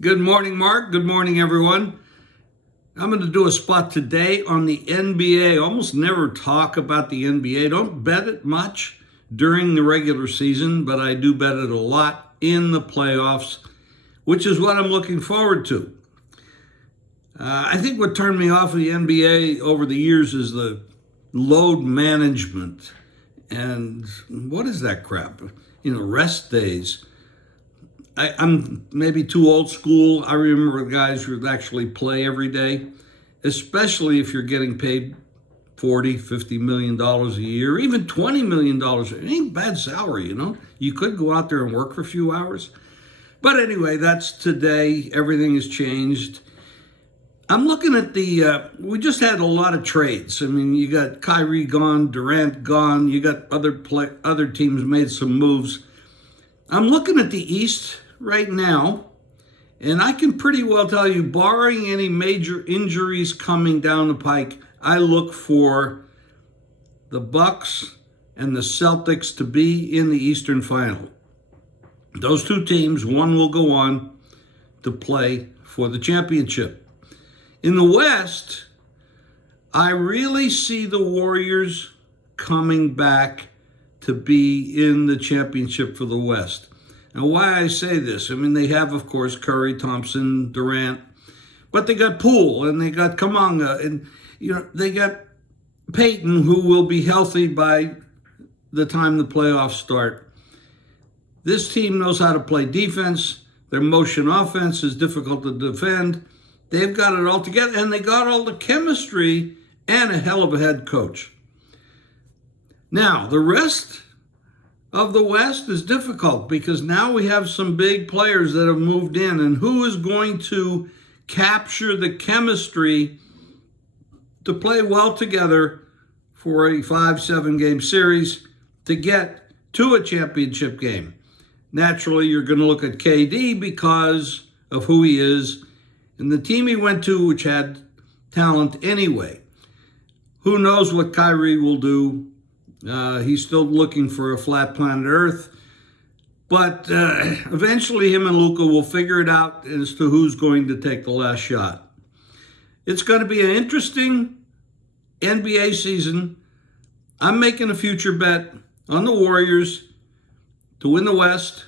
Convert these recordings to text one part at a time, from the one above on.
Good morning, Mark. Good morning, everyone. I'm going to do a spot today on the NBA. I almost never talk about the NBA. Don't bet it much during the regular season, but I do bet it a lot in the playoffs, which is what I'm looking forward to. I think what turned me off of the NBA over the years is the load management. And what is that crap? Rest days. I'm maybe too old school. I remember the guys who would actually play every day, especially if you're getting paid $40, $50 million a year, even $20 million. It ain't bad salary, You could go out there and work for a few hours. But anyway, that's today. Everything has changed. I'm looking at we just had a lot of trades. I mean, you got Kyrie gone, Durant gone. You got other teams made some moves. I'm looking at the East right now, and I can pretty well tell you, barring any major injuries coming down the pike, I look for the Bucks and the Celtics to be in the Eastern Final. Those two teams, one will go on to play for the championship. In the West, I really see the Warriors coming back to be in the championship for the West. Now, why I say this, they have, of course, Curry, Thompson, Durant, but they got Poole, and they got Kamanga, and, they got Peyton, who will be healthy by the time the playoffs start. This team knows how to play defense. Their motion offense is difficult to defend. They've got it all together, and they got all the chemistry and a hell of a head coach. Now, the rest of the West is difficult because now we have some big players that have moved in, and who is going to capture the chemistry to play well together for a 5-7 game series to get to a championship game. Naturally, you're going to look at KD because of who he is and the team he went to, which had talent anyway. Who knows what Kyrie will do? He's still looking for a flat planet Earth. But eventually him and Luka will figure it out as to who's going to take the last shot. It's going to be an interesting NBA season. I'm making a future bet on the Warriors to win the West.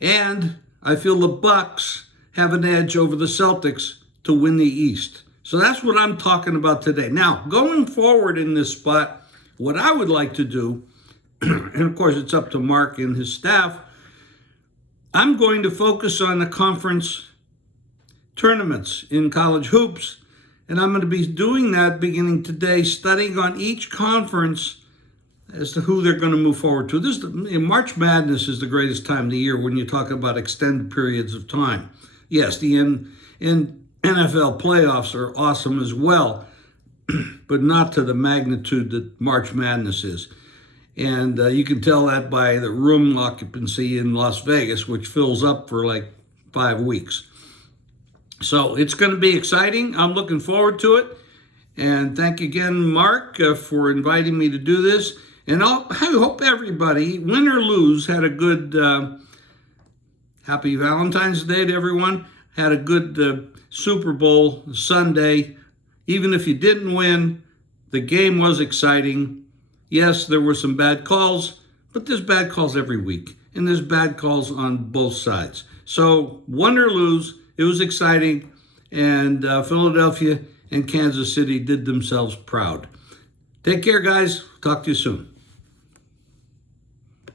And I feel the Bucks have an edge over the Celtics to win the East. So that's what I'm talking about today. Now, going forward in this spot, what I would like to do, and of course it's up to Mark and his staff, I'm going to focus on the conference tournaments in college hoops, and I'm going to be doing that beginning today, studying on each conference as to who they're going to move forward to. March Madness is the greatest time of the year when you talk about extended periods of time. Yes, the NFL playoffs are awesome as well, but not to the magnitude that March Madness is. And you can tell that by the room occupancy in Las Vegas, which fills up for like 5 weeks. So it's going to be exciting. I'm looking forward to it. And thank you again, Mark, for inviting me to do this. And I hope everybody, win or lose, had a good happy Valentine's Day to everyone. Had a good Super Bowl Sunday. Even if you didn't win, the game was exciting. Yes, there were some bad calls, but there's bad calls every week, and there's bad calls on both sides. So, win or lose, it was exciting, and Philadelphia and Kansas City did themselves proud. Take care, guys. Talk to you soon.